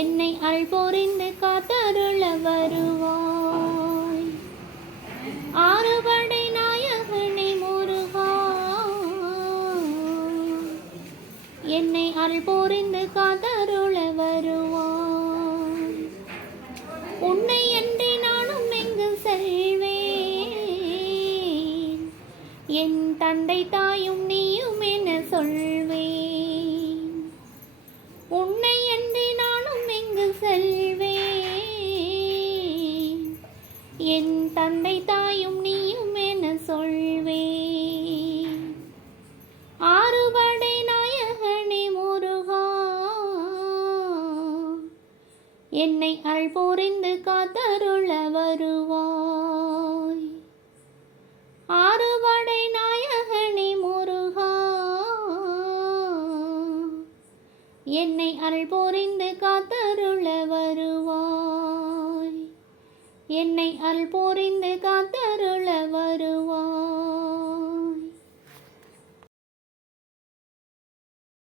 என்னை அல்பொறிந்து காத்தருள வருவாய். ஆறுபடை நாயகனே முருகா, என்னை அல்பொறிந்து காத்தருள வருவாய். உன்னை அன்றி நானும் எங்கு செல்வேன், என் தந்தை தாயும் நீயும் என சொல்வேன். உன்னை அன்றி நானும் எங்கு செல்வேன், என் தந்தை தாயும் நீயும் என சொல்வேன். ஆறுபடை நாயகனே முருகா, என்னை அல்பொறிந்து காத்தருள வருவாய். ஆறுபடை நாயகனே முருகா, என்னை அல்பொறிந்து காத்தருள வருவாய். என்னை அல்பொறிந்து காத்தருள வருவாய்.